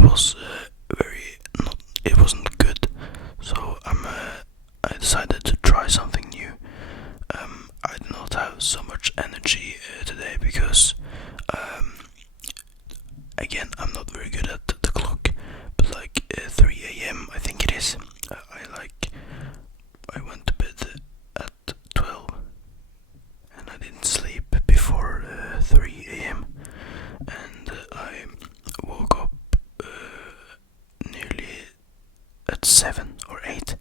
it was very not. It wasn't good. So I decided to try something new. I did not have so much energy today because again I'm not very good at the clock, but like 3 a.m. I think it is. I went to bed at 12 and I didn't sleep before 3 a.m. and I woke up nearly at 7 or 8,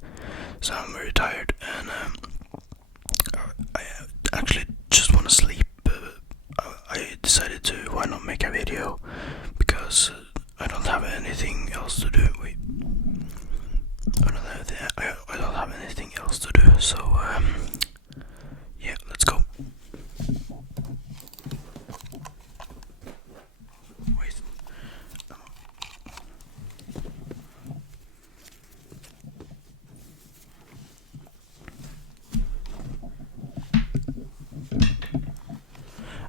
so I'm very tired and I actually just want to sleep. I decided to why not make a video because I don't have anything else to do. Wait, I don't have anything else to do, so yeah, let's go. Wait.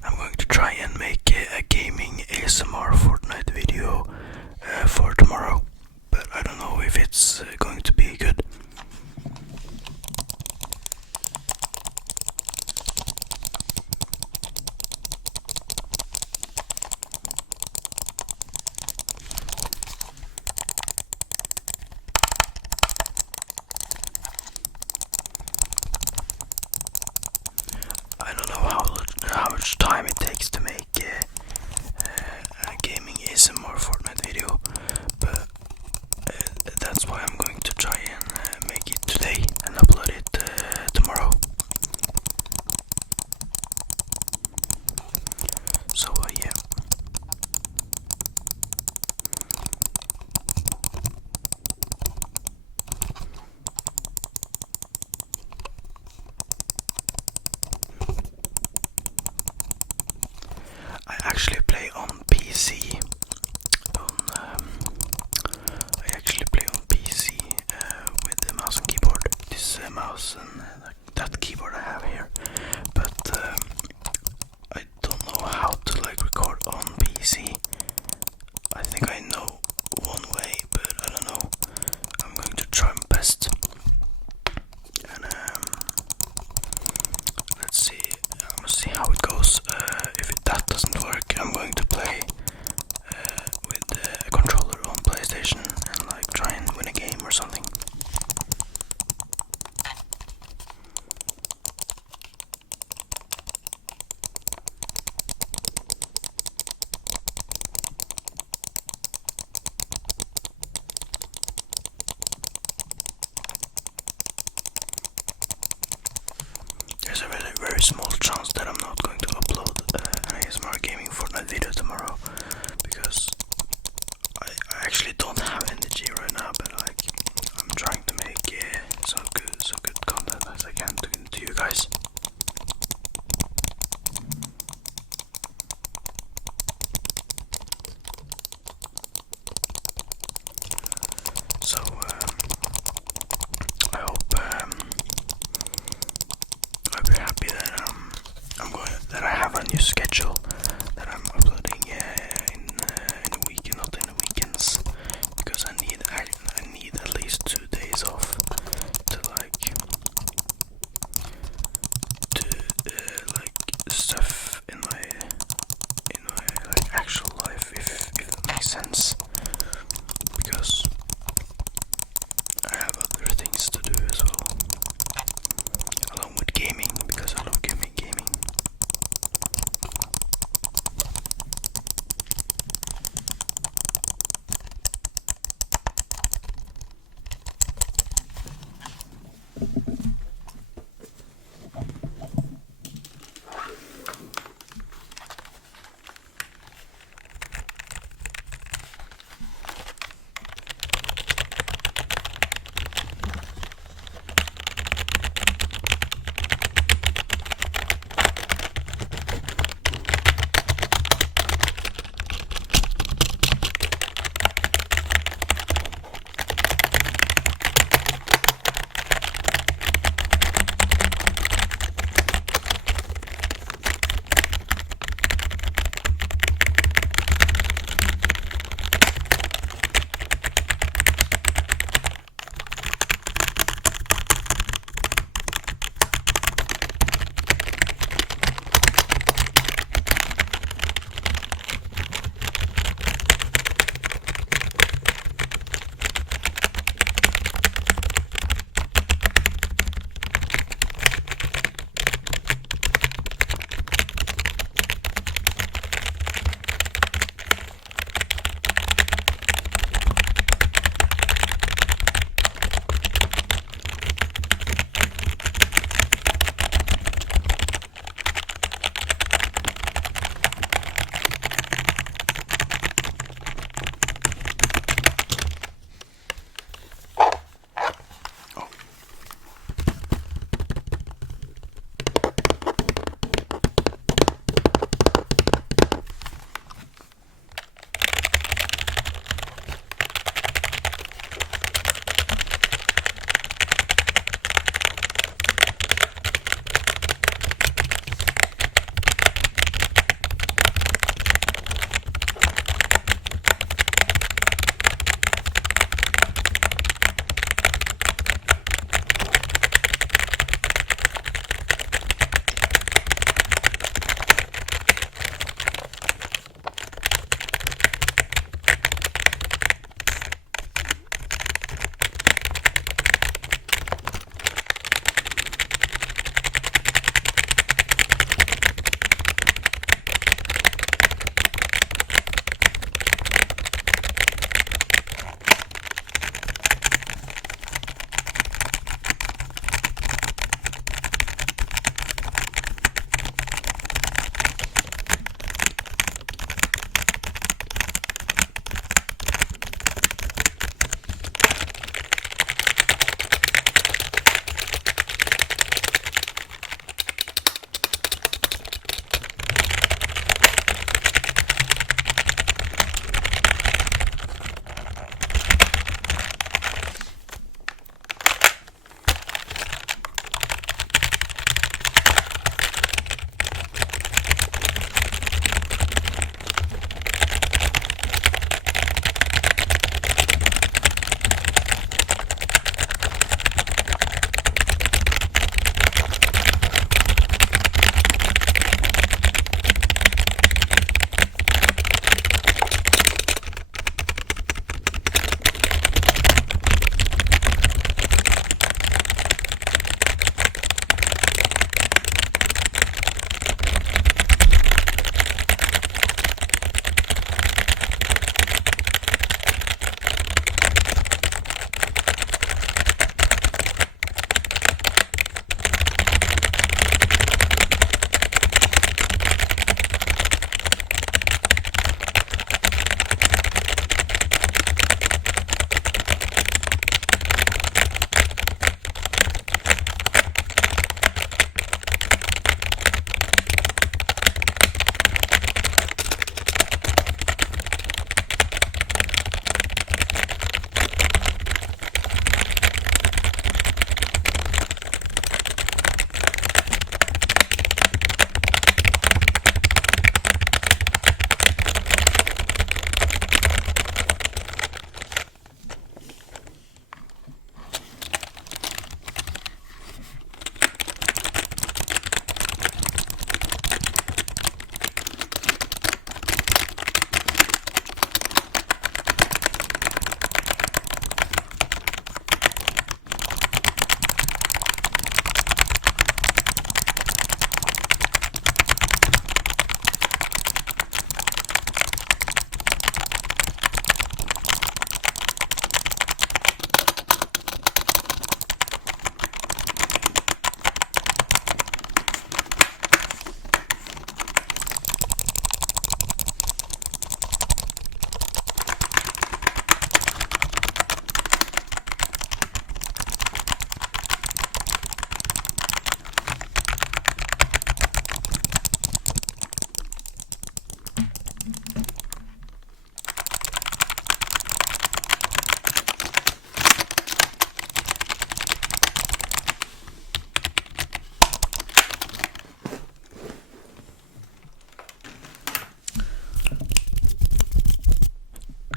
I'm going to try and make a gaming ASMR Fortnite video for tomorrow, but I don't know if it's going to be good. I don't know how much time it takes to make a gaming ASMR Fortnite video, but that's why I'm going to try and make it today and upload it tomorrow. So yeah. I actually play on PC. I actually play on PC with the mouse and keyboard. This mouse and that keyboard I have here. But I don't know how to like record on PC. I think I know one way, but I don't know. I'm going to try my best. And let's see. I'm gonna see how it goes. If that doesn't work, I'm going to play with a controller on PlayStation and like try and win a game or something. There's a very, very small chance that I'm not going to upload an ASMR Gaming Fortnite video tomorrow because I actually don't have energy right now, but like I'm trying to make some good content as I can to you guys. So I hope I'll be happy that I have a new schedule that I'm uploading in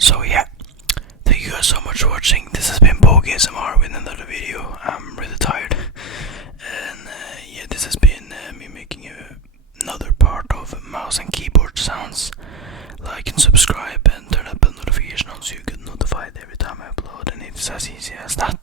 So yeah, thank you guys so much for watching. This has been Poke ASMR with another video. I'm really tired, and yeah, this has been me making another part of mouse and keyboard sounds. Like and subscribe and turn up the notification on so you get notified every time I upload, and it's as easy as that.